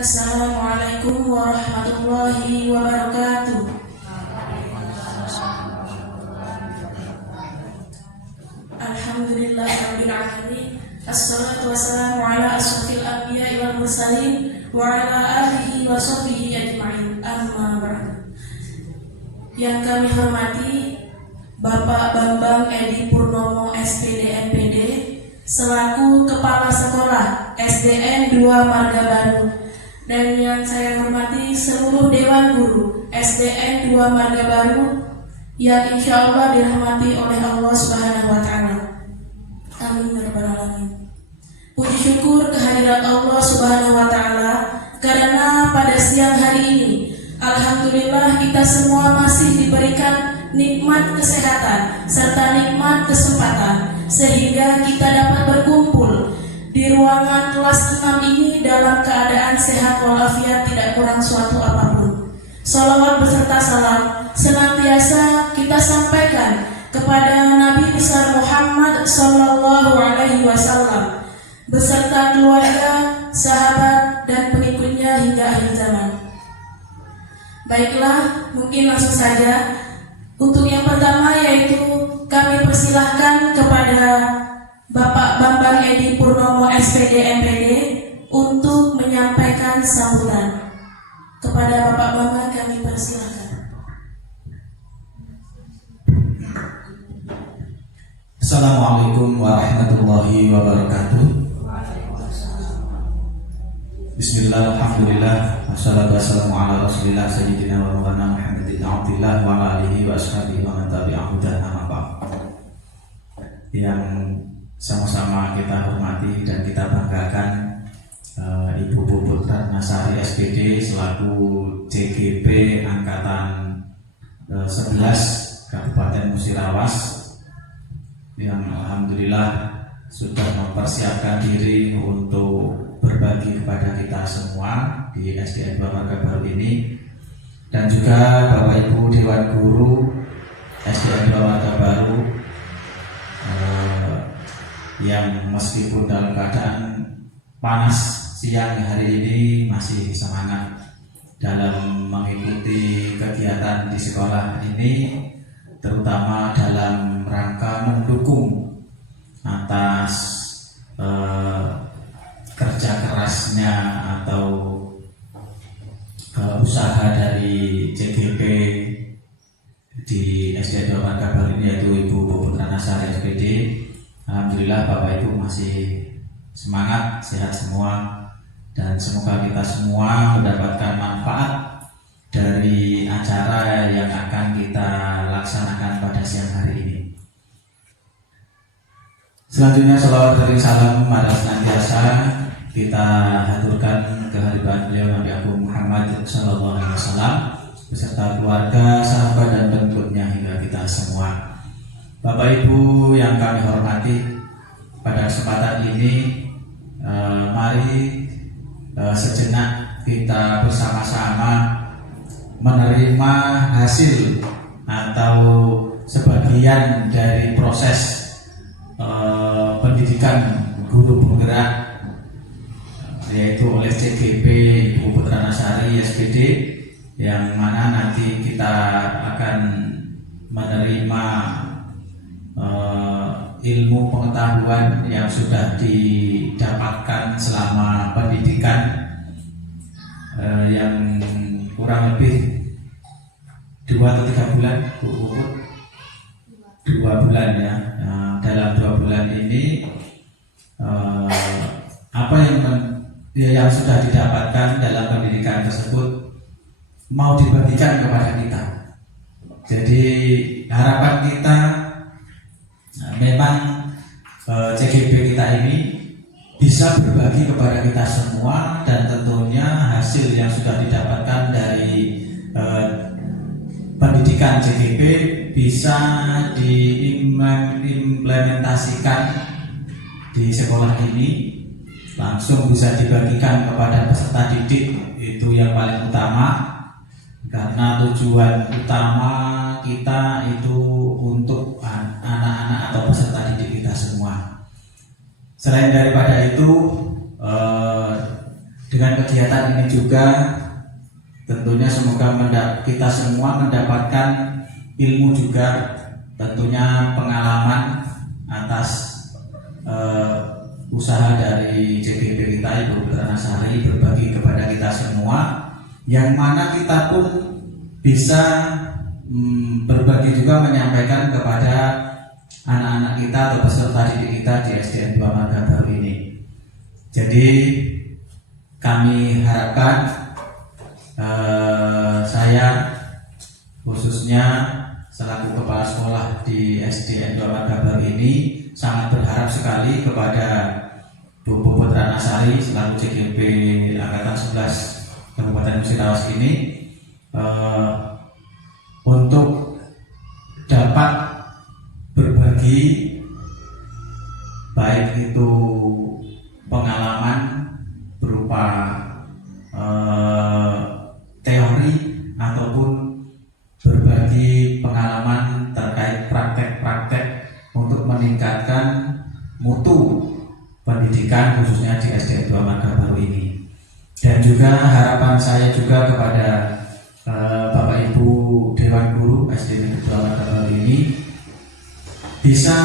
Assalamualaikum warahmatullahi wabarakatuh. Alhamdulillahirabbil alamin. Assalatu wassalamu ala asyrofil anbiya'i wal mursalin wa ala alihi wa sahbihi ajma'in. Amma ba'du. Yang kami hormati Bapak Bambang Edi Purnomo SPD MPD selaku Kepala Sekolah SDN 2 Marga Baru, dan yang saya hormati seluruh Dewan Guru SDN 2 Marga Baru yang insya Allah dirahmati oleh Allah Subhanahu wa Ta'ala. Amin ya rabbal alamin. Puji syukur kehadirat Allah Subhanahu wa Ta'ala karena pada siang hari ini alhamdulillah kita semua masih diberikan nikmat kesehatan serta nikmat kesempatan sehingga kita dapat berkumpul di ruangan kelas 6 ini dalam keadaan sehat walafiat, tidak kurang suatu apapun. Salawat beserta salam senantiasa kita sampaikan kepada Nabi besar Muhammad sallallahu alaihi wasallam beserta keluarga, sahabat dan pengikutnya hingga akhir zaman. Baiklah, mungkin langsung saja. Untuk yang pertama yaitu kami persilahkan kepada Bapak Bambang Edi Purnomo SPD MPD untuk menyampaikan sambutan. Kepada Bapak Bambang kami persilahkan. Assalamualaikum warahmatullahi wabarakatuh. Bismillah, alhamdulillah, wassalatu wassalamu ala rasulillah sayyidina wa maulana Muhammadin abdillah wa ala alihi wa ashabihi wa man tabi'ahu dan amma ba'd. Yang sama-sama kita hormati dan kita banggakan Ibu Puput Ratnasari SPD selaku CGP Angkatan 11 Kabupaten Musirawas yang alhamdulillah sudah mempersiapkan diri untuk berbagi kepada kita semua di SDN 2 Marga Baru ini, dan juga Bapak Ibu Dewan Guru SDN 2 Marga Baru yang meskipun dalam keadaan panas siang hari ini masih semangat dalam mengikuti kegiatan di sekolah ini, terutama dalam rangka mendukung atas kerja kerasnya atau usaha dari CGP di SDN 2 Marga Baru ini, yaitu Ibu Puput Ratnasari SPD. Alhamdulillah Bapak Ibu masih semangat, sehat semua, dan semoga kita semua mendapatkan manfaat dari acara yang akan kita laksanakan pada siang hari ini. Selanjutnya salawat dan salam mari senantiasa kita haturkan kehadiran beliau Nabi Agung Muhammad sallallahu alaihi wasallam beserta keluarga, sahabat dan pengikutnya hingga kita semua. Bapak Ibu yang kami hormati, pada kesempatan ini mari sejenak kita bersama-sama menerima hasil atau sebagian dari proses pendidikan guru penggerak, yaitu oleh CGP Ibu Puput Ratnasari SPD, yang mana nanti kita akan menerima ilmu pengetahuan yang sudah didapatkan selama pendidikan yang kurang lebih 2 atau 3 bulan, Bu Puput? 2 bulan ya. Dalam 2 bulan ini apa yang sudah didapatkan dalam pendidikan tersebut mau dibagikan kepada kita. Jadi harapan kita memang CGP kita ini bisa berbagi kepada kita semua, dan tentunya hasil yang sudah didapatkan dari pendidikan CGP bisa diimplementasikan di sekolah ini, langsung bisa dibagikan kepada peserta didik. Itu yang paling utama, karena tujuan utama kita itu untuk anak-anak atau peserta didik kita semua. Selain daripada itu, dengan kegiatan ini juga tentunya semoga kita semua mendapatkan ilmu juga, tentunya pengalaman atas usaha dari JGP kita Ibu Putra Nasari berbagi kepada kita semua, yang mana kita pun bisa berbagi juga menyampaikan kepada anak-anak kita atau peserta didik kita di SDN 2 Marga Baru ini. Jadi kami harapkan saya khususnya selaku kepala sekolah di SDN 2 Marga Baru ini sangat berharap sekali kepada Bu Putra Nasari selaku CGP Angkatan 11 Kabupaten Musirawas ini untuk dapat berbagi baik itu pengalaman berupa teori ataupun berbagi pengalaman terkait praktek-praktek untuk meningkatkan mutu pendidikan khususnya di SDN 2 Marga Baru ini. Dan juga harapan saya juga kepada Bapak Ibu Dewan Guru SDN 2 Marga Baru ini bisa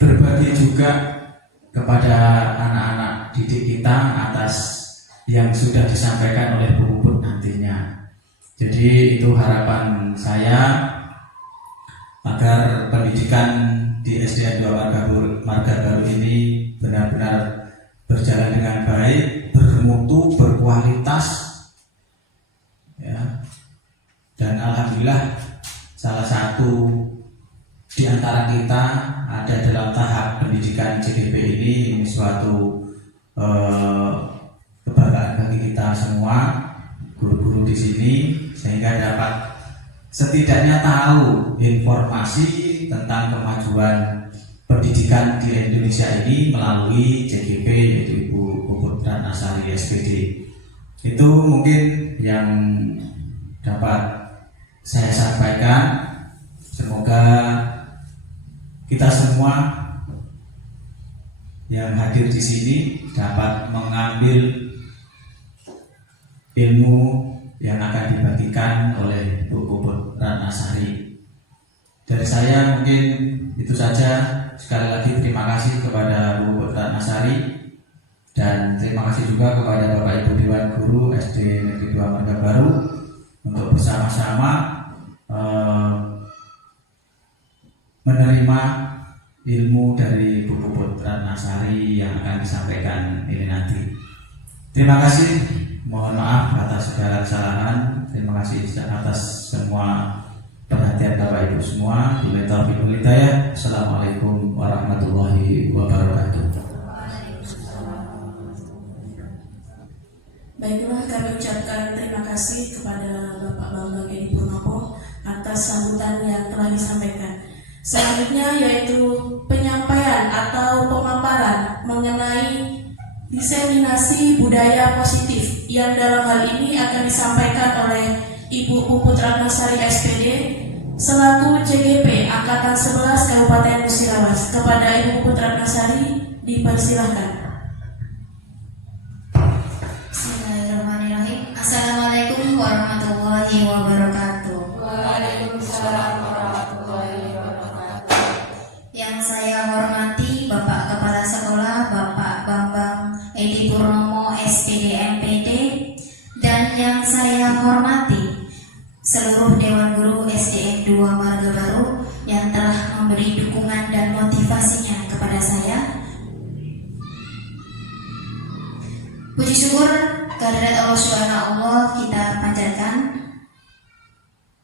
berbagi juga kepada anak-anak didik kita atas yang sudah disampaikan oleh Bu Puput nantinya. Jadi itu harapan saya agar pendidikan di SDN 2 Marga Baru ini benar-benar berjalan dengan baik, bermutu, berkualitas, ya. Dan alhamdulillah salah satu di antara kita ada dalam tahap pendidikan JGP ini suatu kebanggaan bagi kita semua guru-guru di sini, sehingga dapat setidaknya tahu informasi tentang kemajuan pendidikan di Indonesia ini melalui JGP yaitu Ibu Putra Nasari SPD. Itu mungkin yang dapat saya sampaikan. Semoga kita semua yang hadir di sini dapat mengambil ilmu yang akan dibagikan oleh Bu Putra Nasari. Dari saya mungkin itu saja. Sekali lagi terima kasih kepada Bu Putra Nasari, dan terima kasih juga kepada Bapak Ibu Dewan Guru SD Negeri 2 Marga Baru untuk bersama-sama menerima ilmu dari Bu Putra Nasari yang akan disampaikan ini nanti. Terima kasih, mohon maaf atas segala kesalahan. Terima kasih atas semua perhatian Bapak Ibu semua. Billahi taufiq wal hidayah. Assalamualaikum warahmatullahi wabarakatuh. Baiklah, kami ucapkan terima kasih kepada Bapak Bambang Edi Purnomo atas sambutan yang telah disampaikan. Selanjutnya yaitu penyampaian atau pemaparan mengenai diseminasi budaya positif yang dalam hal ini akan disampaikan oleh Ibu Putra Nasari SPD selaku CGP Angkatan 11 Kabupaten Musirawas. Kepada Ibu Putra Nasari dipersilahkan. Bismillahirrahmanirrahim. Assalamualaikum warahmatullahi wabarakatuh. Waalaikumsalam warahmatullahi wabarakatuh. Yang saya hormati Bapak Kepala Sekolah Bapak Bambang Edi Purnomo SPD MPD, dan yang saya hormati seluruh Dewan Guru SDN 2 Marga Baru yang telah memberi dukungan dan motivasinya kepada saya. Puji syukur kehadirat Allah Subhanahu kita panjatkan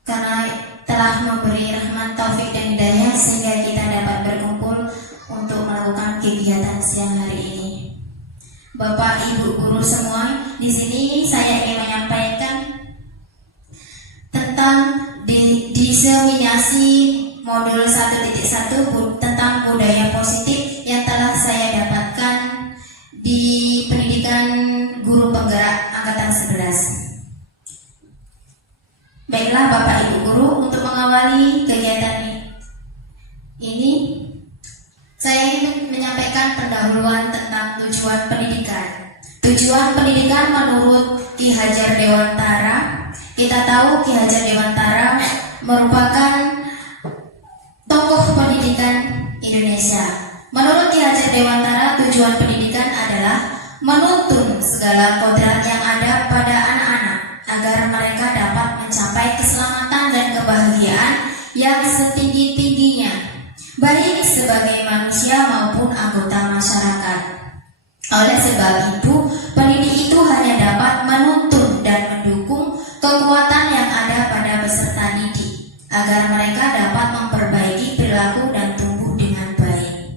karena telah memberi rahmat, taufik dan hidayah sehingga kita dapat berkumpul untuk melakukan kegiatan siang hari ini. Bapak Ibu guru semua, di sini saya ingin menyampaikan tentang diseminasi modul 1.1 tentang budaya positif yang telah saya dapatkan di pendidikan guru penggerak angkatan 11. Baiklah Bapak Ibu guru, untuk mengawali kegiatan ini saya ingin menyampaikan pendahuluan tentang tujuan pendidikan. Tujuan pendidikan menurut Ki Hajar Dewantara, kita tahu Ki Hajar Dewantara merupakan tokoh pendidikan Indonesia. Menurut Ki Hajar Dewantara, tujuan pendidikan adalah menuntun segala kodrat yang ada pada anak-anak agar mereka dapat mencapai keselamatan dan kebahagiaan yang setinggi-tingginya, baik sebagai manusia maupun anggota masyarakat. Oleh sebab itu, pendidik itu hanya dapat menuntun dan mendukung kekuatan yang ada pada peserta didik agar mereka dapat memperbaiki perilaku dan tumbuh dengan baik.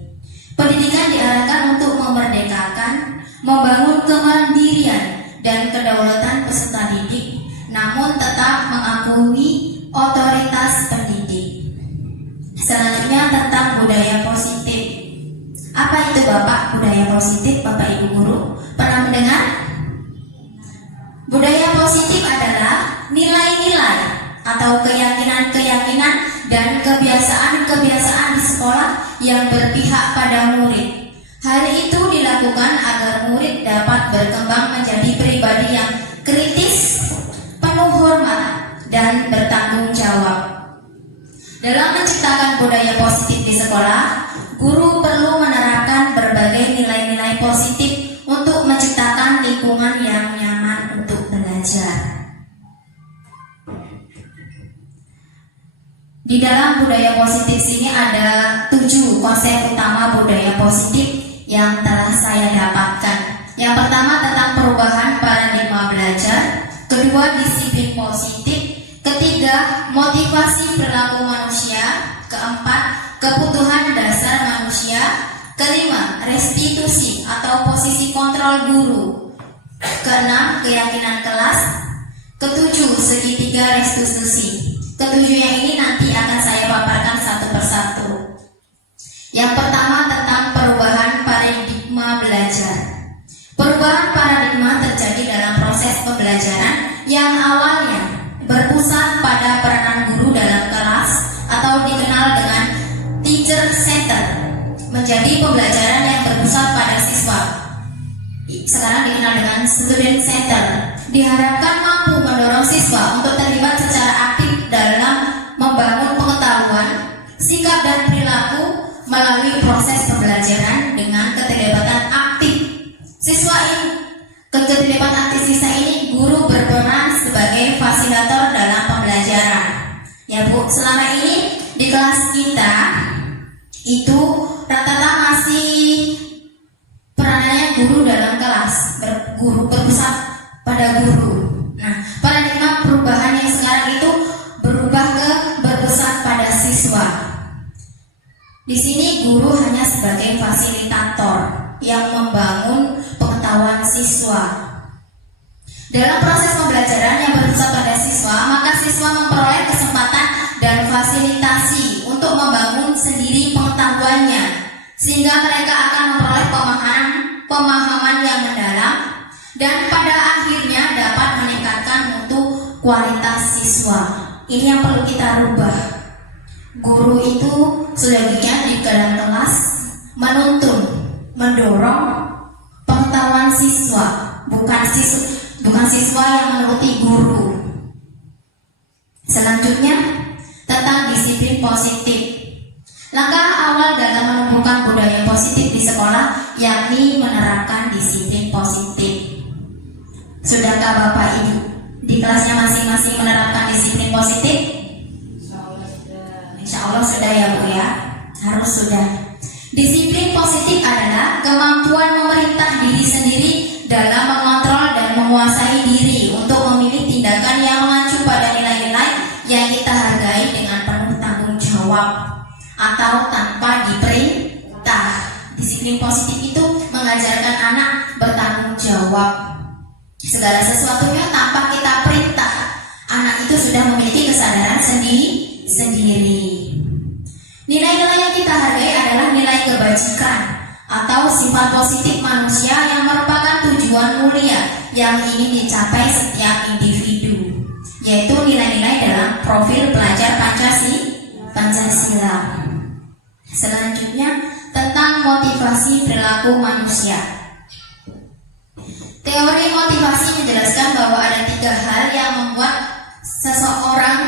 Pendidikan diarahkan untuk memerdekakan, membangun kemandirian dan kedaulatan peserta didik, namun tetap mengakui otoritas pendidik. Selanjutnya tentang budaya positif. Apa itu Bapak budaya positif, Bapak Ibu Guru? Pernah mendengar? Budaya positif adalah nilai-nilai atau keyakinan-keyakinan dan kebiasaan-kebiasaan di sekolah yang berpihak pada murid. Hal itu dilakukan agar murid dapat berkembang menjadi pribadi yang kritis, penuh hormat, dan bertanggung jawab. Dalam menciptakan budaya positif di sekolah, guru perlu menerapkan berbagai nilai-nilai positif untuk menciptakan lingkungan yang nyaman untuk belajar. Di dalam budaya positif sini ada 7 konsep utama budaya positif yang telah saya dapatkan. Yang pertama tentang perubahan paradigma belajar, kedua disiplin positif, ketiga motivasi perilaku manusia, keempat kebutuhan dasar manusia, kelima restitusi atau posisi kontrol guru, keenam keyakinan kelas, ketujuh segitiga restitusi. Ketujuh yang ini nanti akan saya paparkan satu persatu. Yang pertama tentang perubahan paradigma belajar. Perubahan paradigma terjadi dalam proses pembelajaran yang awalnya berpusat pada peranan guru dalam kelas atau dikenal dengan teacher center menjadi pembelajaran yang berpusat pada siswa. Sekarang dikenal dengan student center. Diharapkan mampu mendorong siswa untuk terlibat secara aktif dalam membangun pengetahuan, sikap dan perilaku melalui proses pembelajaran dengan keterlibatan aktif siswa ini. Keterlibatan aktif siswa ini guru berperan sebagai fasilitator dalam pembelajaran. Ya Bu, selama ini di kelas kita itu rata-rata masih peranannya guru dalam kelas, guru berpusat pada guru. Nah, paradigma perubahan yang sekarang itu berubah ke berpusat pada siswa. Di sini guru hanya sebagai fasilitator yang membangun pengetahuan siswa. Dalam proses pembelajaran yang berpusat pada siswa, maka siswa memperoleh kesempatan dan fasilitasi untuk membangun sendiri pengetahuannya, sehingga mereka akan memperoleh pemahaman yang mendalam dan pada akhirnya dapat meningkatkan mutu kualitas siswa. Ini yang perlu kita rubah. Guru itu selanjutnya di dalam kelas menuntun, mendorong pengetahuan siswa, bukan siswa yang menuruti guru. Selanjutnya tentang disiplin positif. Langkah awal dalam menumbuhkan budaya positif di sekolah yakni menerapkan disiplin positif. Sudahkah Bapak Ibu di kelasnya masing-masing menerapkan disiplin positif? Insya Allah sudah ya Bu ya, harus sudah. Disiplin positif adalah kemampuan memerintah diri sendiri dalam mengontrol dan menguasai diri untuk memilih tindakan yang mengacu pada nilai-nilai yang kita hargai dengan penuh tanggung jawab atau tanpa diperintah. Disiplin positif itu mengajarkan anak bertanggung jawab. Segala sesuatunya tanpa kita perintah, anak itu sudah memiliki kesadaran sendiri. Nilai-nilai yang kita hargai adalah nilai kebajikan atau sifat positif manusia yang merupakan tujuan mulia yang ingin dicapai setiap individu, yaitu nilai-nilai dalam profil pelajar Pancasila. Selanjutnya tentang motivasi perilaku manusia. motivasi menjelaskan bahwa ada 3 hal yang membuat seseorang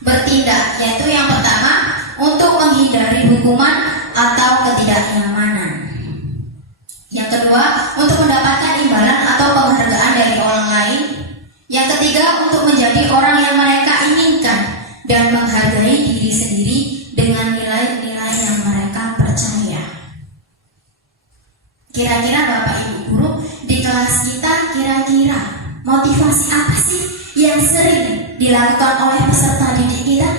bertindak, yaitu yang pertama untuk menghindari hukuman atau ketidaknyamanan. Yang kedua, untuk mendapatkan imbalan atau penghargaan dari orang lain. Yang ketiga, untuk menjadi orang yang mereka inginkan dan menghargai diri sendiri dengan nilai-nilai yang mereka percaya. Kira-kira Bapak Ibu guru di kelas kita, kira-kira motivasi apa sih yang sering dilakukan oleh peserta didik kita?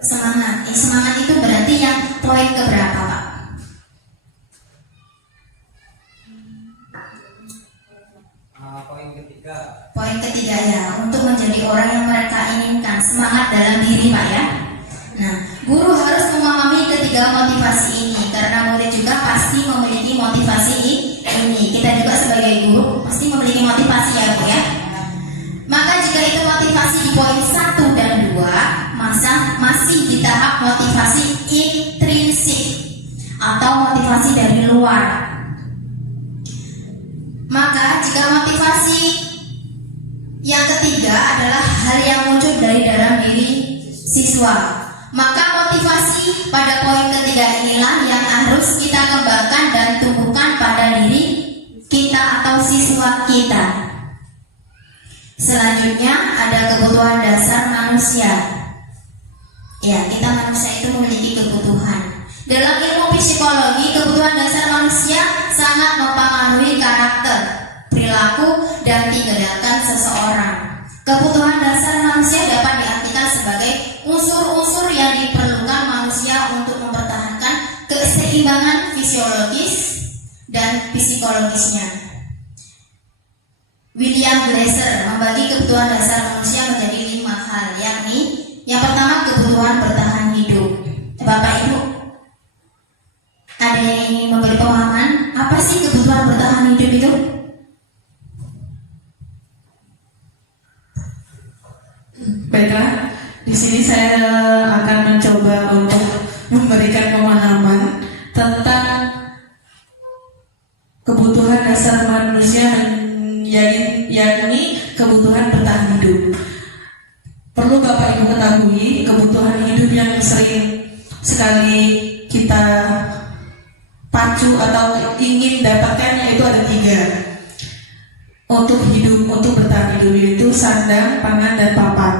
Semangat. Semangat itu berarti yang poin keberapa, Pak? Poin ketiga ya, untuk menjadi orang yang mereka inginkan, semangat dalam diri, Pak ya. Nah, guru harus memahami ketiga motivasi ini karena murid juga pasti memiliki motivasi ini. Kita juga sebagai guru pasti memiliki motivasi ya, Bu ya. Maka jika itu motivasi di poin 1 dan 2, masih di tahap motivasi intrinsik atau motivasi dari luar. Maka jika motivasi yang ketiga adalah hal yang muncul dari dalam diri siswa, maka motivasi pada poin ketiga inilah yang harus kita kembangkan dan tumbuhkan pada diri kita atau siswa kita. Selanjutnya ada kebutuhan dasar manusia. Ya, kita manusia itu memiliki kebutuhan. Dalam ilmu psikologi, kebutuhan dasar manusia sangat mempengaruhi karakter, perilaku, dan tindakan seseorang. Kebutuhan dasar manusia dapat diartikan sebagai unsur-unsur yang diperlukan manusia untuk mempertahankan keseimbangan fisiologis dan psikologisnya. William Glasser membagi kebutuhan dasar manusia menjadi 5 hal, yakni yang pertama kebutuhan bertahan hidup. Bapak Ibu, ada yang ingin memberi pemahaman apa sih kebutuhan bertahan hidup itu? Baiklah, di sini saya akan mencoba untuk memberikan pemahaman tentang kebutuhan dasar manusia yakni kebutuhan bertahan hidup. Perlu Bapak Ibu ketahui, kebutuhan hidup yang sering sekali kita pacu atau ingin dapatkannya itu ada 3. Untuk hidup, untuk bertahan hidup itu sandang, pangan, dan papan.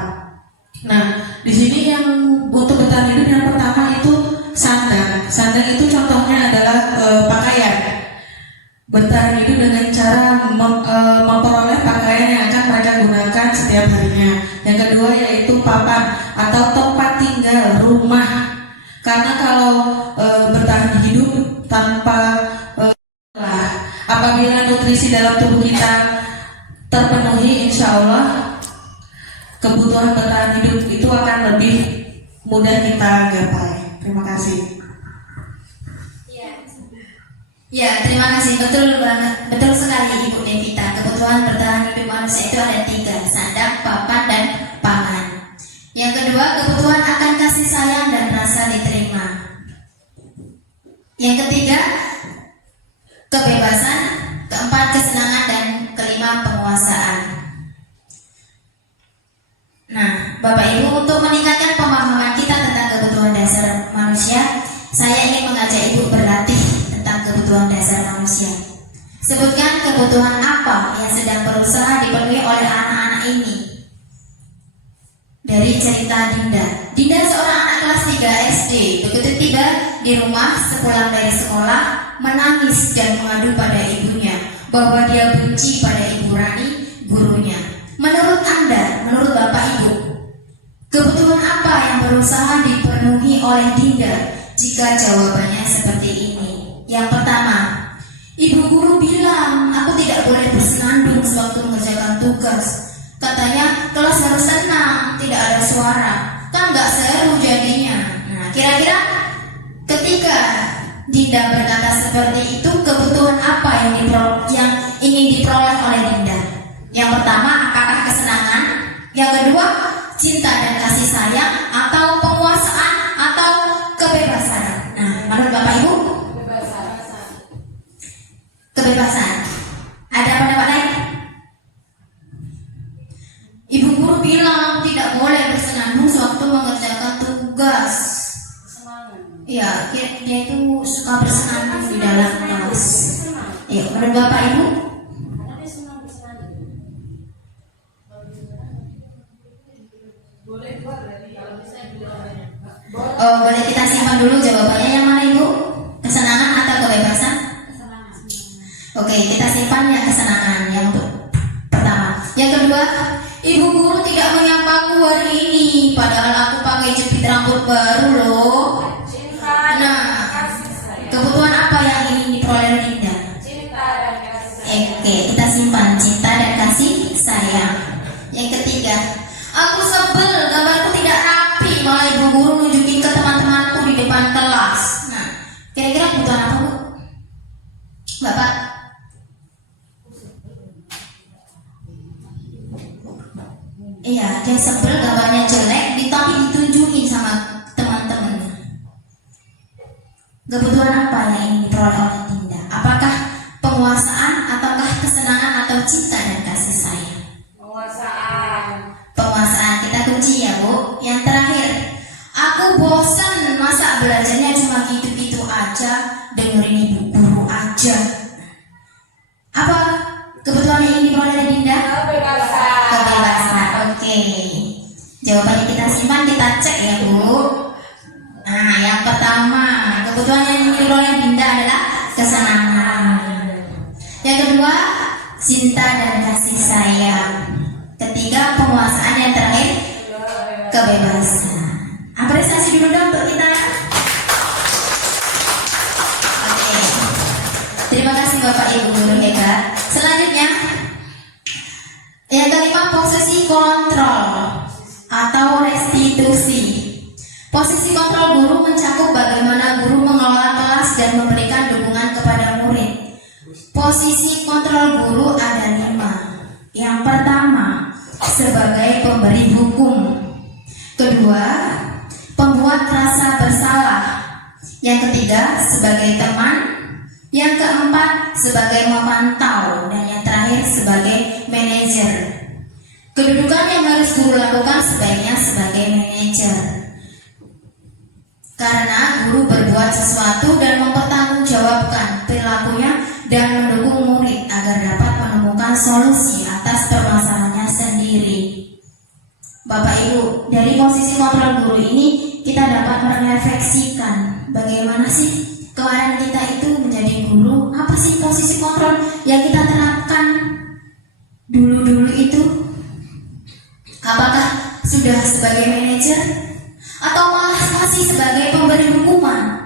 Nah, di sini yang untuk bertahan hidup yang pertama itu sandang. Sandang itu contohnya adalah pakaian. Bertahan hidup dengan cara memperoleh pakaian yang akan mereka gunakan setiap harinya. Yang kedua yaitu papan atau tempat tinggal, rumah. Karena kalau bertahan hidup tanpa apabila nutrisi dalam tubuh kita terpenuhi, insya Allah kebutuhan bertahan hidup itu akan lebih mudah kita gapai. Terima kasih. Ya, terima kasih. Betul banget, betul sekali Ibu Devita. Kebutuhan bertahan hidup manusia itu ada 3, sandang, papan, dan pangan. Yang kedua, kebutuhan akan kasih sayang dan rasa diterima. Yang ketiga, kebebasan. Keempat, kesenangan, dan kelima, penguasaan. Nah, Bapak Ibu, untuk meningkatkan pemahaman kita tentang kebutuhan dasar manusia, saya ingin mengajak Ibu berlatih tentang kebutuhan dasar manusia. Sebutkan kebutuhan apa yang sedang berusaha dipenuhi oleh anak-anak ini. Dari cerita Dinda. Dinda seorang anak kelas 3 SD. Begitu tiba di rumah sepulang dari sekolah, menangis dan mengadu pada ibunya bahwa dia benci pada Ibu Rani, gurunya. Menurut Anda, menurut Bapak Ibu, kebutuhan apa yang berusaha dipenuhi oleh Dinda jika jawabannya seperti ini? Yang pertama, Ibu guru bilang aku tidak boleh bersenandung sewaktu mengerjakan tugas. Katanya kelas harus tenang, tidak ada suara. Kan gak seru jadinya. Nah, kira-kira ketika Dinda berkata seperti itu, kebutuhan apa yang ingin diperoleh oleh Dinda? Yang pertama, apakah kesenangan? Yang kedua, cinta dan kasih sayang, atau penguasaan, atau kebebasan? tugas. Ya, dia itu suka bersenandung di dalam kelas. Ya, menurut Bapak Ibu? Oh, boleh kita simpan dulu jawabannya. Yang mana Ibu? Kesenangan atau kebebasan? Oke, kita simpan yang kesenangan yang untuk pertama. Yang kedua, ibu guru tidak menyapaku hari ini, padahal aku pakai jepit rambut baru loh. Nah, kebutuhan apa yang ingin diperoleh Dinda? Oke, kita simpan cinta dan kasih sayang. Yang ketiga, aku sebel gambarku tidak rapi, malah ibu guru nunjukin ke teman-temanku di depan kelas. Nah, kira-kira kebutuhan apa Bu? Bapak? Iya, dia sebel gambarnya jelek, tapi ditunjukin sama teman-teman. Kebutuhan apa yang ingin diperoleh oleh Dinda? Apakah penguasaan, ataukah kesenangan, atau cinta dan kasih sayang? Penguasaan, kita kunci ya Bu. Yang terakhir, aku bosan masa belajarnya cuma gitu-gitu aja, dengerin ibu guru aja. Apa kebutuhan yang ingin diperoleh dari Dinda? Kebebasan. Oke. Jawabannya kita simpan, kita cek ya Bu. Nah, yang pertama, kebutuhan yang ingin diperoleh Dinda adalah kesenangan. Yang kedua, cinta dan kasih sayang. Ketiga, penguasaan. Yang terakhir, kebebasan. Apresiasi dulu dong untuk kita. Oke. Terima kasih Bapak Ibu guru hebat. Selanjutnya, yang kelima, posisi kontrol atau restitusi. Posisi kontrol guru mencakup bagaimana guru mengelola kelas dan memberikan dukungan kepada murid. Posisi kontrol guru ada 5. Yang pertama, sebagai pemberi hukum. Kedua, pembuat rasa bersalah. Yang ketiga, sebagai teman. Yang keempat, sebagai memantau. Dan yang terakhir, sebagai manajer. Kedudukan yang harus guru lakukan sebaiknya sebagai manajer, karena guru berbuat sesuatu dan mempertanggungjawabkan perilakunya dan mendukung murid agar dapat menemukan solusi atas permasalahannya sendiri. Bapak Ibu, dari posisi kontrol guru ini kita dapat merefleksikan bagaimana sih kemarin kita itu menjadi guru, apa sih posisi kontrol yang kita terapkan dulu-dulu itu? Apakah sudah sebagai manajer atau malah masih sebagai pemberi hukuman?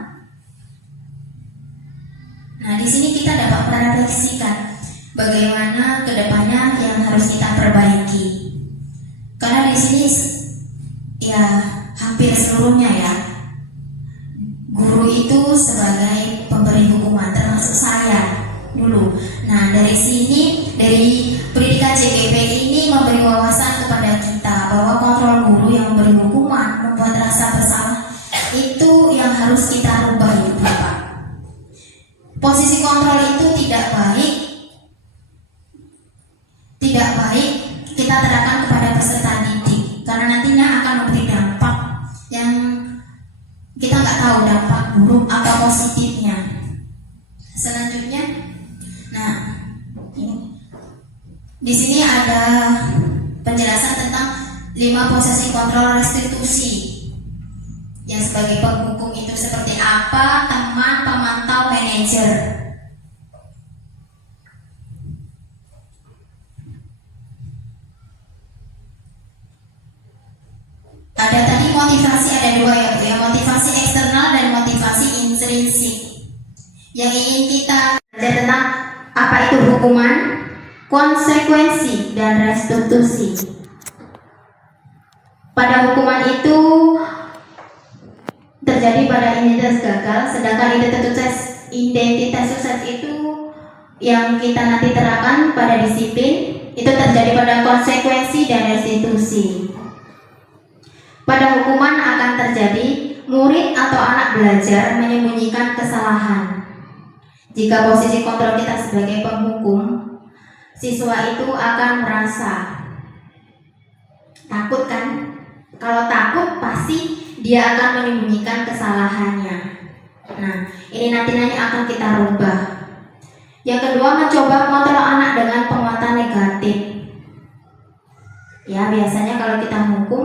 Nah, di sini kita dapat merefleksikan bagaimana kedepannya yang harus kita perbaiki. Karena di sini ya hampir seluruhnya ya guru itu sebagai pemberi hukuman, termasuk saya dulu. Nah, dari sini, dari pendidikan JGP ini memberi wawasan kepada kita bahwa kontrol guru yang memberi hukuman, membuat rasa bersalah, itu yang harus kita rubah itu Bapak. Posisi kontrol itu tidak baik kita terapkan kepada peserta didik, karena nantinya akan memberi dampak yang kita nggak tahu dampak buruk atau positifnya. Selanjutnya, nah ini di sini ada penjelasan tentang 5 posisi kontrol restitusi. Yang sebagai penghukum itu seperti apa? Teman, pemantau, manajer. Ada tadi motivasi, ada 2 ya Bu ya, motivasi eksternal dan motivasi intrinsik. Yang ingin kita belajar tentang apa itu hukuman, konsekuensi, dan restitusi. Pada hukuman itu terjadi pada identitas gagal, sedangkan identitas sukses itu yang kita nanti terapkan pada disiplin, itu terjadi pada konsekuensi dan restitusi. Pada hukuman akan terjadi murid atau anak belajar menyembunyikan kesalahan. Jika posisi kontrol kita sebagai penghukum, siswa itu akan merasa takut kan? Kalau takut pasti dia akan menyembunyikan kesalahannya. Nah, ini nanti akan kita rubah. Yang kedua, mencoba mengontrol anak dengan penguatan negatif. Ya, biasanya kalau kita menghukum,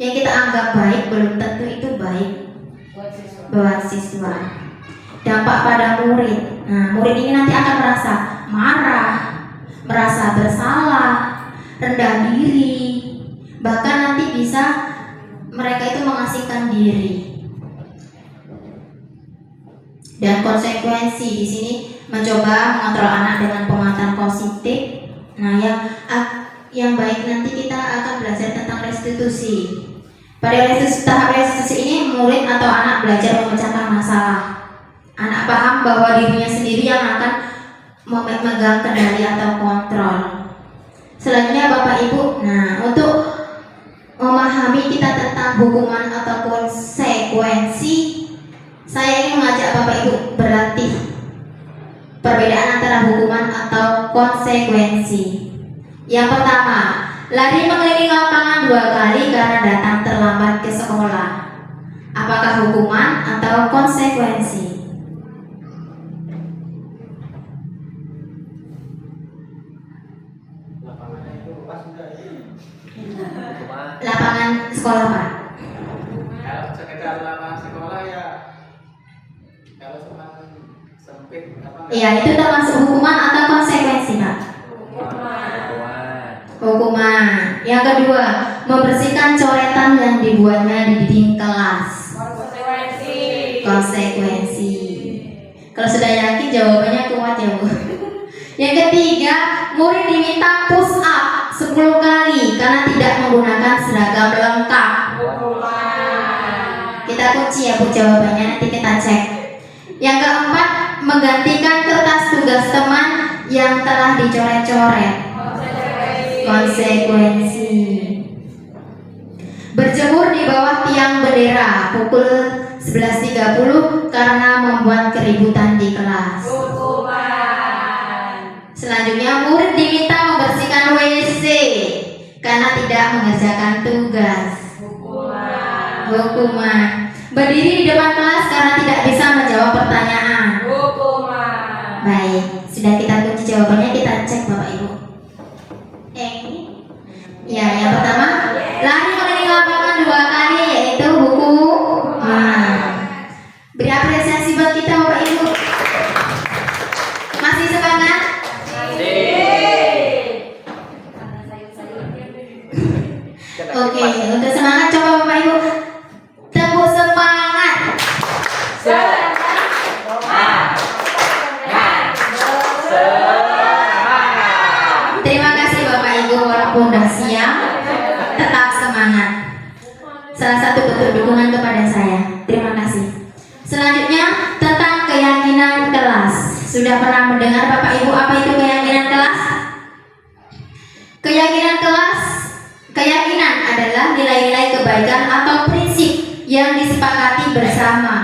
yang kita anggap baik belum tentu itu baik buat siswa. Dampak pada murid. Nah, murid ini nanti akan merasa marah, merasa bersalah, rendah diri, bahkan nanti bisa mereka itu mengasingkan diri. Dan konsekuensi di sini mencoba mengontrol anak dengan penguatan positif. Nah, yang baik nanti kita akan belajar tentang restitusi. Pada tahap restitusi ini murid atau anak belajar memecahkan masalah. Anak paham bahwa dirinya sendiri yang akan memegang kendali atau kontrol. Selanjutnya Bapak Ibu, nah untuk memahami kita tentang hukuman atau konsekuensi, saya ingin mengajak Bapak Ibu berlatih perbedaan antara hukuman atau konsekuensi. Yang pertama, lari mengelilingi lapangan 2 kali karena datang terlambat ke sekolah. Apakah hukuman atau konsekuensi? Lapangan sekolah Pak. Kalau sekedar lapangan sekolah ya, kalau cuma sempit apa? Iya, itu termasuk hukuman atau konsekuensi Pak? Hukuman. Yang kedua, membersihkan coretan yang dibuatnya di dinding kelas. Konsekuensi. Kalau sudah yakin jawabannya kuat ya Bu. Yang ketiga, murid diminta push up 10 kali karena tidak menggunakan seragam lengkap. Kita kunci ya Bu jawabannya, nanti kita cek. Yang keempat, menggantikan kertas tugas teman yang telah dicoret-coret. Konsekuensi. Berjemur di bawah tiang bendera pukul 11.30 karena membuat keributan di kelas. Selanjutnya, murid diminta membersihkan WC karena tidak mengerjakan tugas. Hukuman. Berdiri di depan kelas karena tidak bisa menjawab pertanyaan. Baik, sudah kita kunci jawabannya, kita cek Bapak Ibu. Ya, yang pertama, lari mengelilingi lapangan 2 kali yaitu hukuman. Beri apresiasi buat kita Bapak Ibu. Masih semangat? Oke, untuk semangat coba Bapak Ibu tepuk semangat. Terima kasih Bapak Ibu walaupun udah siang, tetap semangat. Salah satu bentuk dukungan kepada saya. Terima kasih. Selanjutnya tentang keyakinan kelas. Sudah pernah mendengar Bapak Ibu apa itu keyakinan kelas? Keyakinan adalah nilai-nilai kebaikan atau prinsip yang disepakati bersama.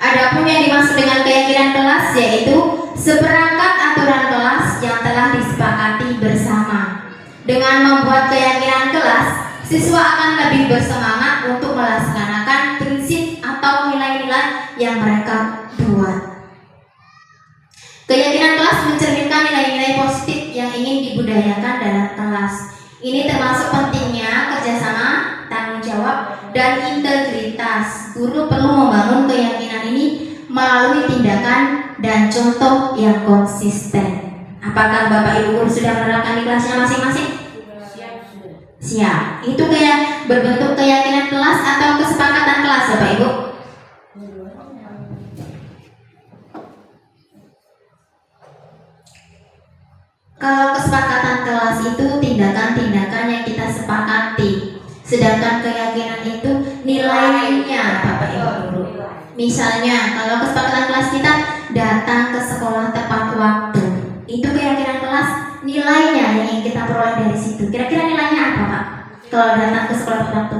Adapun yang dimaksud dengan keyakinan kelas yaitu seperangkat aturan kelas yang telah disepakati bersama. Dengan membuat keyakinan kelas, siswa akan lebih bersemangat untuk melaksanakan prinsip atau nilai-nilai yang mereka buat. Keyakinan kelas mencerminkan nilai-nilai positif yang ingin dibudayakan dalam kelas. Ini termasuk pentingnya kerjasama, tanggung jawab, dan integritas. Guru perlu membangun keyakinan ini melalui tindakan dan contoh yang konsisten. Apakah Bapak Ibu guru sudah menerapkan di kelasnya masing-masing? Siap. Itu kayak berbentuk keyakinan kelas atau kesepakatan kelas Bapak Ibu? Kalau kesepakatan kelas itu tindakan-tindakan yang kita sepakati, sedangkan keyakinan itu nilainya Bapak Ibu guru. Misalnya kalau kesepakatan kelas kita datang ke sekolah tepat waktu, itu keyakinan kelas, nilainya yang ingin kita peroleh dari situ. Kira-kira nilainya apa Pak? Kalau datang ke sekolah tepat waktu?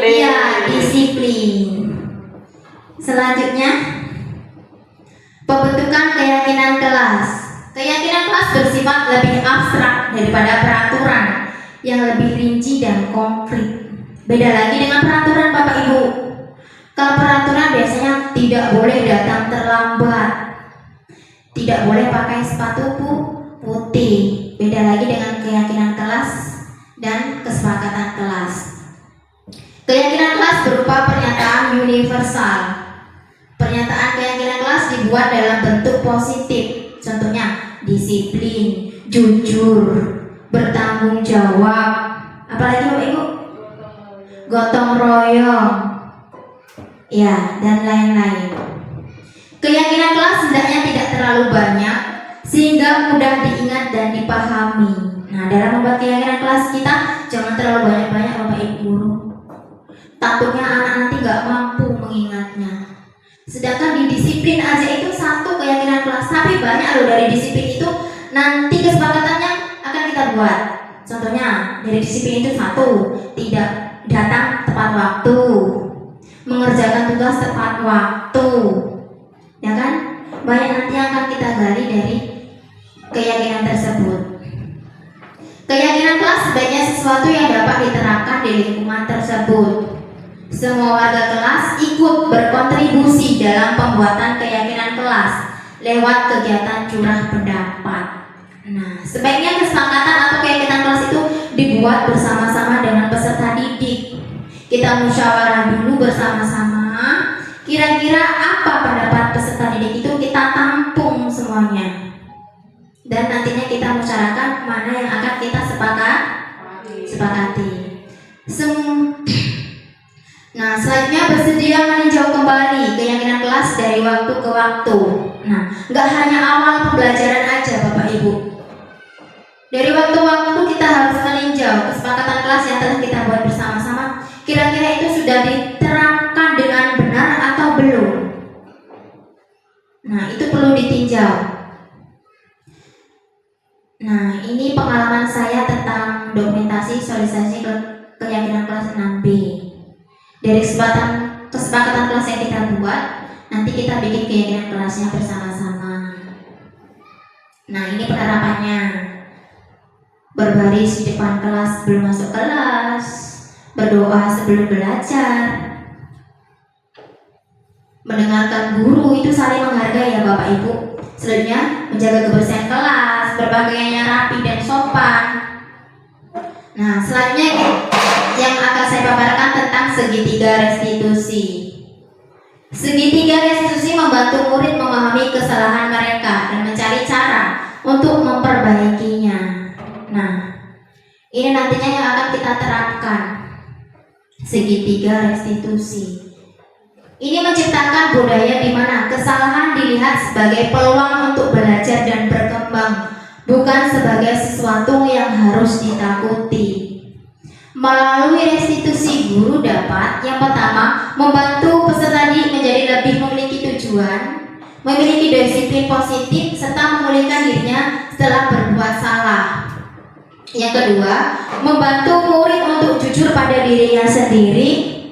Iya, disiplin. Selanjutnya pembentukan keyakinan kelas. Keyakinan kelas bersifat lebih abstrak daripada peraturan yang lebih rinci dan konkret. Beda lagi dengan peraturan Bapak Ibu. Kalau peraturan biasanya tidak boleh datang terlambat, tidak boleh pakai sepatu putih. Beda lagi dengan keyakinan kelas dan kesepakatan kelas. Keyakinan kelas berupa pernyataan universal. Pernyataan keyakinan kelas dibuat dalam bentuk positif. Contohnya disiplin, jujur, bertanggung jawab. Apalagi Bapak Ibu? Gotong royong. Ya, dan lain-lain. Keyakinan kelas hendaknya tidak terlalu banyak sehingga mudah diingat dan dipahami. Nah, dalam membuat keyakinan kelas kita jangan terlalu banyak-banyak Bapak Ibu guru. Takutnya anak nanti nggak mampu mengingatnya. Sedangkan di disiplin aja itu satu keyakinan kelas, tapi banyak loh dari disiplin itu nanti kesepakatannya akan kita buat. Contohnya dari disiplin itu satu, tidak datang tepat waktu, mengerjakan tugas tepat waktu, ya kan? Banyak nanti yang akan kita gali dari keyakinan tersebut. Keyakinan kelas sebaiknya sesuatu yang dapat diterapkan di lingkungan tersebut. Semua warga kelas ikut berkontribusi dalam pembuatan keyakinan kelas lewat kegiatan curah pendapat. Nah, sebaiknya kesepakatan atau keyakinan kelas itu dibuat bersama-sama dengan peserta didik. Kita musyawarah dulu bersama-sama. Kira-kira apa pendapat peserta didik itu kita tampung semuanya. Dan nantinya kita musyawarahkan mana yang akan kita sepakati. Nah, selanjutnya bersedia meninjau kembali keyakinan kelas dari waktu ke waktu. Nah, nggak hanya awal pembelajaran aja Bapak Ibu. Dari waktu-waktu kita harus meninjau kesepakatan kelas yang telah kita buat bersama-sama. Kira-kira itu sudah diterapkan dengan benar atau belum? Nah, itu perlu ditinjau. Nah, ini pengalaman saya tentang dokumentasi sosialisasi keyakinan kelas 6B. Dari kesepakatan kelas yang kita buat, nanti kita bikin keyakinan kelasnya bersama-sama. Nah, ini penerapannya. Berbaris di depan kelas sebelum masuk kelas, berdoa sebelum belajar, mendengarkan guru, itu saling menghargai ya Bapak Ibu. Selanjutnya menjaga kebersihan kelas, berpakaiannya rapi dan sopan. Nah, selanjutnya yang akan saya paparkan tentang segitiga restitusi. Segitiga restitusi membantu murid memahami kesalahan mereka dan mencari cara untuk memperbaikinya. Nah, ini nantinya yang akan kita terapkan. Segitiga restitusi. Ini menciptakan budaya di mana kesalahan dilihat sebagai peluang untuk belajar dan berkembang, bukan sebagai sesuatu yang harus ditakuti. Melalui restitusi, guru dapat yang pertama membantu peserta didik menjadi lebih memiliki tujuan, memiliki disiplin positif, serta memulihkan dirinya setelah berbuat salah. Yang kedua, membantu murid untuk jujur pada dirinya sendiri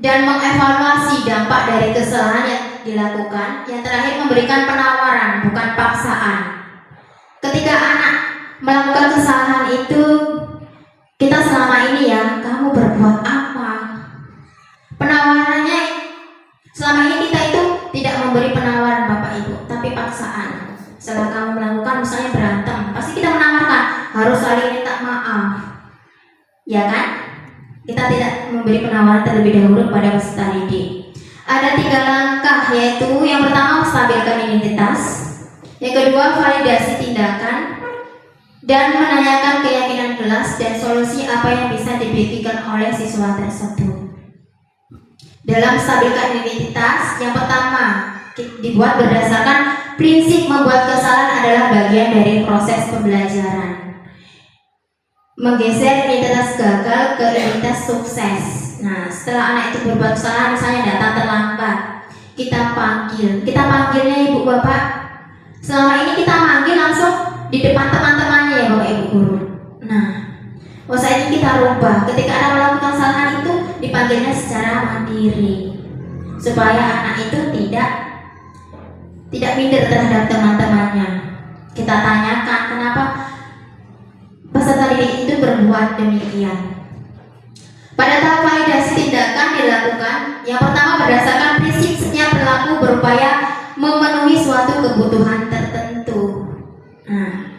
dan mengevaluasi dampak dari kesalahan yang dilakukan. Yang terakhir, memberikan penawaran, bukan paksaan. Ketika anak melakukan kesalahan itu, kita selama ini ya, kamu berbuat apa? Penawarannya selama ini kita itu tidak memberi penawaran Bapak Ibu, tapi paksaan. Setelah kamu melakukan misalnya berantem, pasti kita menawarkan harus saling minta maaf, ya kan? Kita tidak memberi penawaran terlebih dahulu pada peserta didik. Ada 3 langkah, yaitu yang pertama stabilkan identitas, yang kedua validasi tindakan, dan menanyakan keyakinan kelas dan solusi apa yang bisa diberikan oleh siswa tersebut. Dalam stabilkan identitas, yang pertama dibuat berdasarkan prinsip membuat kesalahan adalah bagian dari proses pembelajaran. Menggeser identitas gagal ke identitas sukses. Nah, setelah anak itu berbuat kesalahan, misalnya datang terlambat, kita panggilnya Ibu Bapak. Selama ini kita manggil langsung di depan teman-temannya ya Bapak Ibu guru. Nah, usai ini kita rubah. Ketika anak melakukan kesalahan itu dipanggilnya secara mandiri, supaya anak itu tidak minder terhadap teman-temannya. Kita tanyakan kenapa peserta didik itu berbuat demikian. Pada tahap validasi tindakan dilakukan, yang pertama berdasarkan prinsip setiap perilaku berupaya memenuhi suatu kebutuhan tertentu. Nah,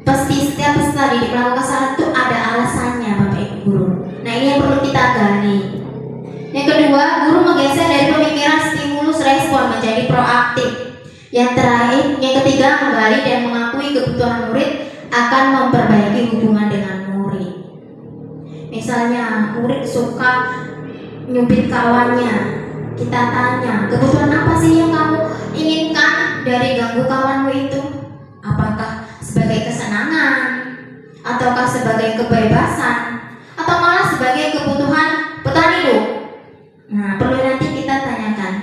pasti setiap peserta didik melakukan kesalahan itu ada alasannya, Bapak Ibu guru. Nah, ini yang perlu kita gali. Yang kedua, guru menggeser dari pemikiran stimulus respon menjadi proaktif. Yang terakhir, yang ketiga, menggali dan mengakui kebutuhan murid akan memperbaiki hubungan dengan murid. Misalnya, murid suka nyubit kawannya, kita tanya, kebutuhan apa sih yang kamu inginkan dari ganggu kawanmu itu? Apakah sebagai kesenangan, ataukah sebagai kebebasan, atau malah sebagai kebutuhan bertahan hidup? Nah, perlu nanti kita tanyakan.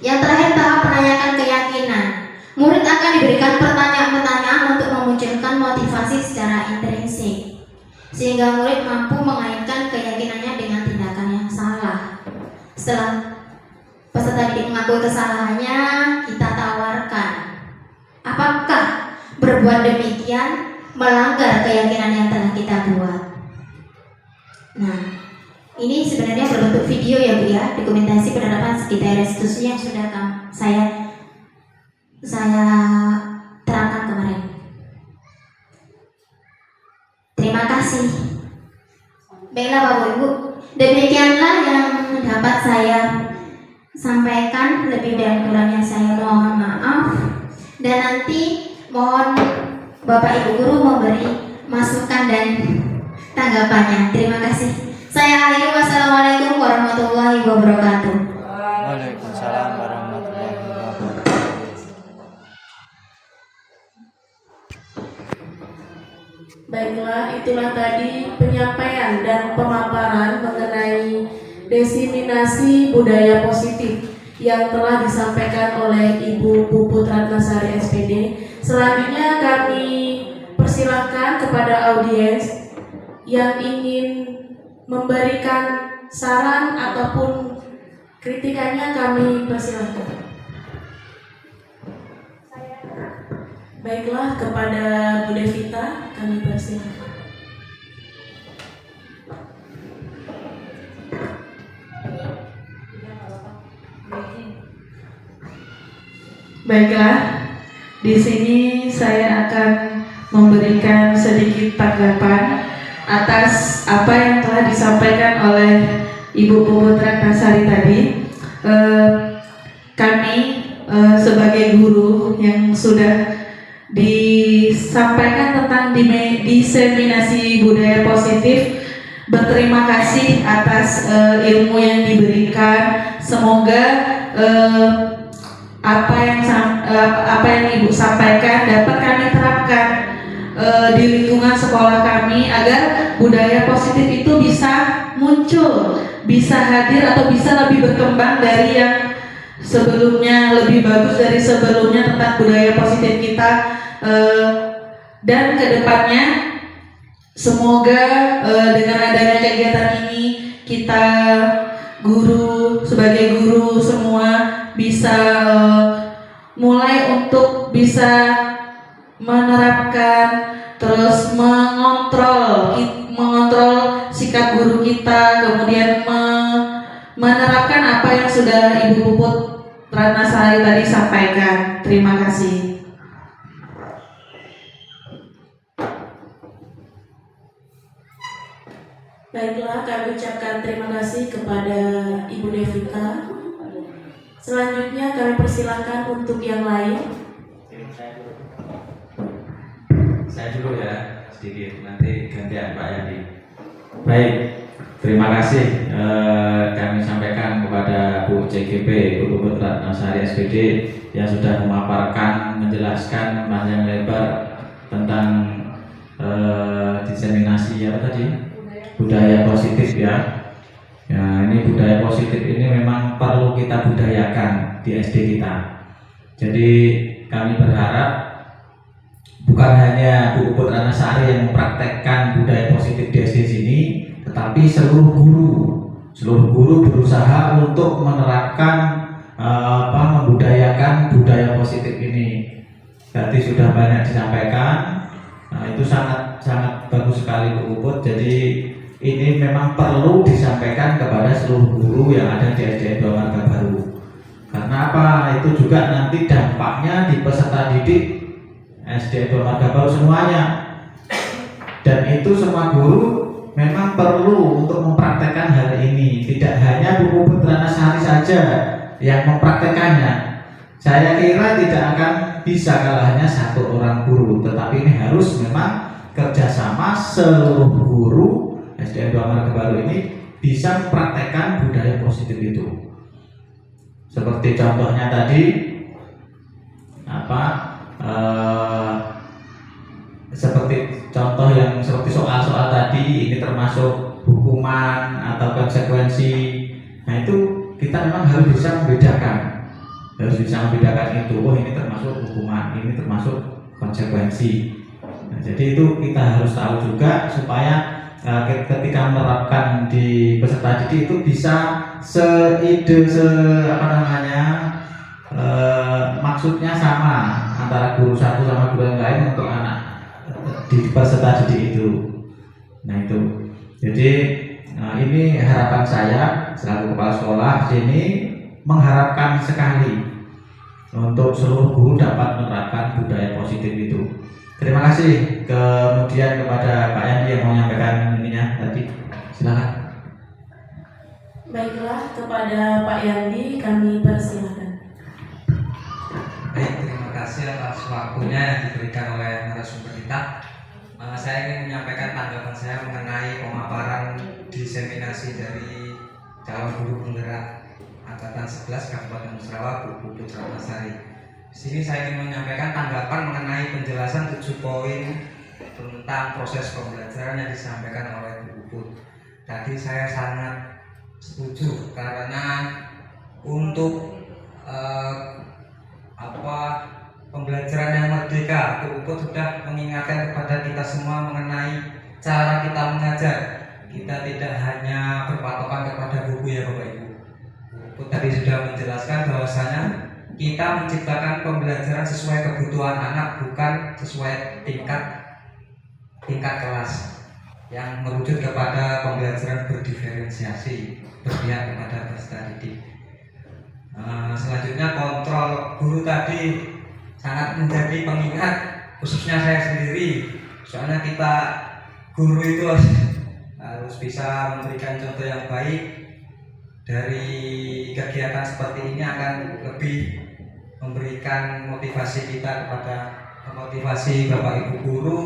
Yang terakhir, tahap menanyakan keyakinan. Murid akan diberikan pertanyaan-pertanyaan untuk memunculkan motivasi secara intrinsik, sehingga murid mampu mengaitkan keyakinannya dengan tindakan yang salah. Setelah peserta didik mengakui kesalahannya, kita tawarkan, apakah berbuat demikian melanggar keyakinan yang telah kita buat. Nah, ini sebenarnya berbentuk video ya Bu ya, dokumentasi penerapan sekitar restitusi yang sudah saya terangkan kemarin. Terima kasih. Baiklah Bapak Ibu, demikianlah yang dapat saya sampaikan. Lebih dan kurangnya saya mohon maaf, dan nanti mohon Bapak Ibu guru memberi masukan dan tanggapannya. Terima kasih. Saya akhiri. Wassalamualaikum warahmatullahi wabarakatuh. Waalaikumsalam warahmatullahi wabarakatuh. Baiklah, itulah tadi penyampaian dan pemaparan mengenai diseminasi budaya positif yang telah disampaikan oleh Ibu Puput Ratnasari SPD. Selanjutnya kami persilahkan kepada audiens yang ingin memberikan saran ataupun kritikannya, kami persilahkan. Baiklah, kepada Bu Devita kami persilahkan. Baiklah, di sini saya akan memberikan sedikit tanggapan atas apa yang telah disampaikan oleh Ibu Puput Ratnasari tadi. Kami sebagai guru yang sudah disampaikan tentang diseminasi budaya positif, berterima kasih atas ilmu yang diberikan. Semoga apa yang Ibu sampaikan dapat kami terapkan di lingkungan sekolah kami, agar budaya positif itu bisa muncul, bisa hadir, atau bisa lebih berkembang dari yang sebelumnya, lebih bagus dari sebelumnya tentang budaya positif kita. Dan kedepannya semoga dengan adanya kegiatan ini, kita guru, sebagai guru semua bisa mulai untuk bisa menerapkan, terus mengontrol sikap guru kita, kemudian menerapkan apa yang sudah Ibu Puput Ratnasari tadi sampaikan. Terima kasih. Baiklah, kami ucapkan terima kasih kepada Ibu Devita. Selanjutnya kami persilahkan untuk yang lain. Saya dulu ya, sedikit, nanti gantian Pak Yadi. Baik, terima kasih kami sampaikan kepada Bu CGP, Bu Puput Ratnasari SPD, yang sudah memaparkan, menjelaskan panjang lebar tentang diseminasi apa tadi? Budaya positif ya. Ya, ini budaya positif ini memang perlu kita budayakan di SD kita. Jadi kami berharap bukan hanya Bu Puput Ratnasari yang mempraktekkan budaya positif di SD sini, tetapi seluruh guru berusaha untuk menerapkan membudayakan budaya positif ini. Jadi sudah banyak disampaikan. Nah, itu sangat bagus sekali Bu Puput. Jadi ini memang perlu disampaikan kepada seluruh guru yang ada di SDN 2 Marga Baru. Karena apa? Itu juga nanti dampaknya di peserta didik SDN 2 Marga Baru semuanya. Dan itu semua guru memang perlu untuk mempraktekkan hal ini. Tidak hanya Bu Puput Ratnasari saja yang mempraktekannya. Saya kira tidak akan bisa kalau hanya satu orang guru, tetapi ini harus memang kerjasama seluruh guru SDN 2 Marga Baru ini bisa mempraktekkan budaya positif itu. Seperti contohnya tadi seperti contoh yang seperti soal-soal tadi, ini termasuk hukuman atau konsekuensi. Nah itu kita memang harus bisa membedakan, itu. Oh ini termasuk hukuman, ini termasuk konsekuensi. Nah, jadi itu kita harus tahu juga supaya ketika menerapkan di peserta didik itu bisa maksudnya sama antara guru satu sama guru yang lain untuk anak di peserta didik itu. Nah itu, jadi ini harapan saya selaku kepala sekolah sini, mengharapkan sekali untuk seluruh guru dapat menerapkan budaya positif itu. Terima kasih. Kemudian kepada Pak Yandi yang mau menyampaikan ininya tadi, silakan. Baiklah, kepada Pak Yandi kami persilakan. Baik, terima kasih atas waktunya yang diberikan oleh narasumber kita. Saya ingin menyampaikan tanggapan saya mengenai pemaparan diseminasi dari calon guru penggerak Angkatan 11 Kabupaten Musrawa, Bu Puput Ratnasari. Di sini saya ingin menyampaikan tanggapan mengenai penjelasan 7 poin tentang proses pembelajaran yang disampaikan oleh Bu Puput. Tadi saya sangat setuju karena untuk pembelajaran yang merdeka, Bu Puput sudah mengingatkan kepada kita semua mengenai cara kita mengajar. Kita tidak hanya berpatokan kepada buku ya Bapak Ibu. Bu Puput tadi sudah menjelaskan bahwasanya kita menciptakan pembelajaran sesuai kebutuhan anak, bukan sesuai tingkat kelas, yang merujuk kepada pembelajaran berdiferensiasi, berpihak kepada peserta didik. Selanjutnya kontrol guru tadi sangat menjadi pengingat, khususnya saya sendiri. Soalnya kita guru itu harus bisa memberikan contoh yang baik. Dari kegiatan seperti ini akan lebih memberikan motivasi kita kepada motivasi Bapak Ibu guru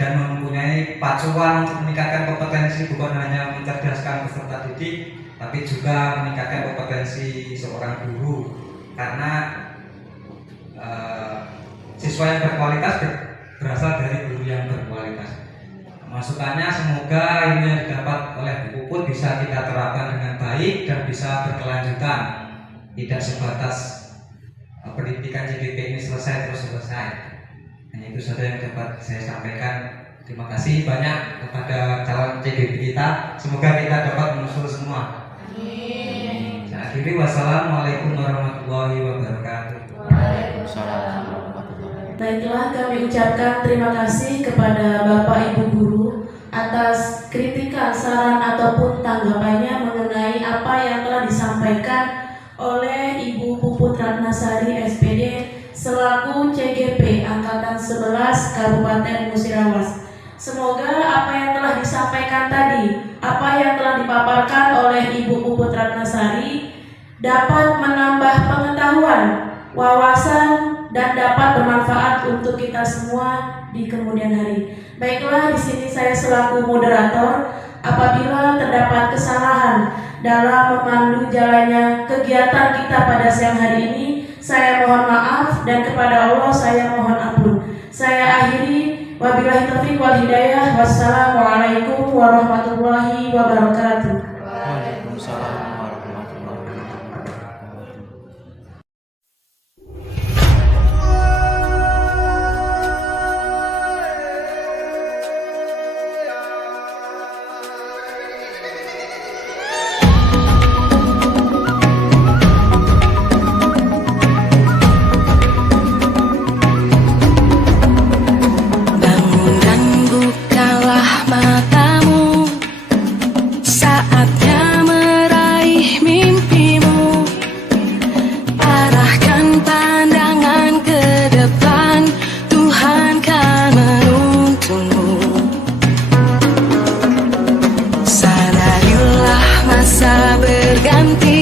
dan mempunyai pacuan untuk meningkatkan kompetensi, bukan hanya mencerdaskan peserta didik, tapi juga meningkatkan kompetensi seorang guru. Karena siswa yang berkualitas berasal dari guru yang berkualitas. Masukannya semoga ini yang didapat oleh Bu Puput bisa kita terapkan dengan baik dan bisa berkelanjutan, tidak sebatas pendidikan CGP ini selesai terus selesai. Hanya itu saja yang dapat saya sampaikan. Terima kasih banyak kepada calon CGP kita. Semoga kita dapat menyusul semua. Amin. Saya akhiri, wassalamualaikum warahmatullahi wabarakatuh. Waalaikumsalam. Baiklah, kami ucapkan terima kasih kepada Bapak Ibu Guru atas kritikan, saran ataupun tanggapannya mengenai apa yang telah disampaikan oleh Ibu Puput Ratnasari SPD selaku CGP Angkatan 11 Kabupaten Musirawas. Semoga apa yang telah disampaikan tadi, apa yang telah dipaparkan oleh Ibu Puput Ratnasari dapat menambah pengetahuan, wawasan, dan dapat bermanfaat untuk kita semua di kemudian hari. Baiklah, di sini saya selaku moderator, apabila terdapat kesalahan dalam memandu jalannya kegiatan kita pada siang hari ini, saya mohon maaf dan kepada Allah saya mohon ampun. Saya akhiri, wabillahi taufiq wal hidayah. Wassalamualaikum warahmatullahi wabarakatuh. Waalaikumsalam. Bangun dan bukalah matamu, berganti.